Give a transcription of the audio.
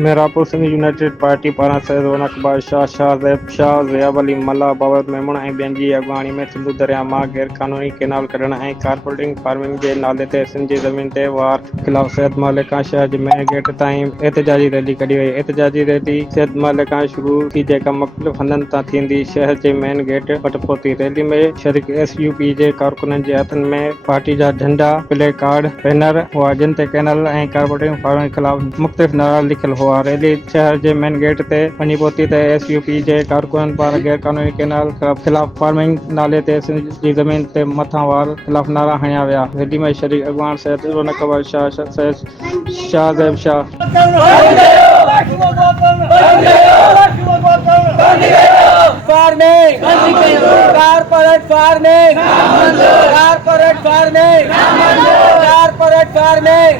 मेहरापुर Sindh United party पारां सैयद अकबर शाह, शाहज़ैब शाह, ज़िया वली मल्ला, बाबर मेमून ऐं ॿियनि जी अॻुवाणी में सिंधु दरिया मां गैर-क़ानूनी कैनाल कढण ऐं कारपोरेटिंग फार्मिंग जे नाले ते सिंध जी ज़मीन ते वार ख़िलाफ़ सैयद महल खां शहर जे मेन गेट ताईं एहतिजाजी रैली कढी वई। एहतिजाजी रैली सैयद महल खां शुरू थी जेका मुख़्तलिफ़ हंधनि तां थींदी शहर जे मेन गेट वटि पहुती। रैली में शरीक SUP जे कारकुननि जे हथनि में पार्टी जा झंडा, प्ले कार्ड, बैनर हुआ जिन ते कैनाल ऐं कारपोरेटिंग फार्मिंग ख़िलाफ़ मुख़्तलिफ़ नारा लिखियल हुआ। रैली शहर जे मेन गेट ते वञी पहुती त SUP जे कारकुननि पारां गैर क़ानूनी कैनाल ख़िलाफ़ फार्मिंग नाले ते सिंध जी ज़मीन ते मथां वार ख़िलाफ़ नारा हणिया विया। रैली में शरीक अॻवान सैयद अकबर शाह, सैयद शाहज़ैब Shah farming, corporate farming, corporate farming, corporate farming,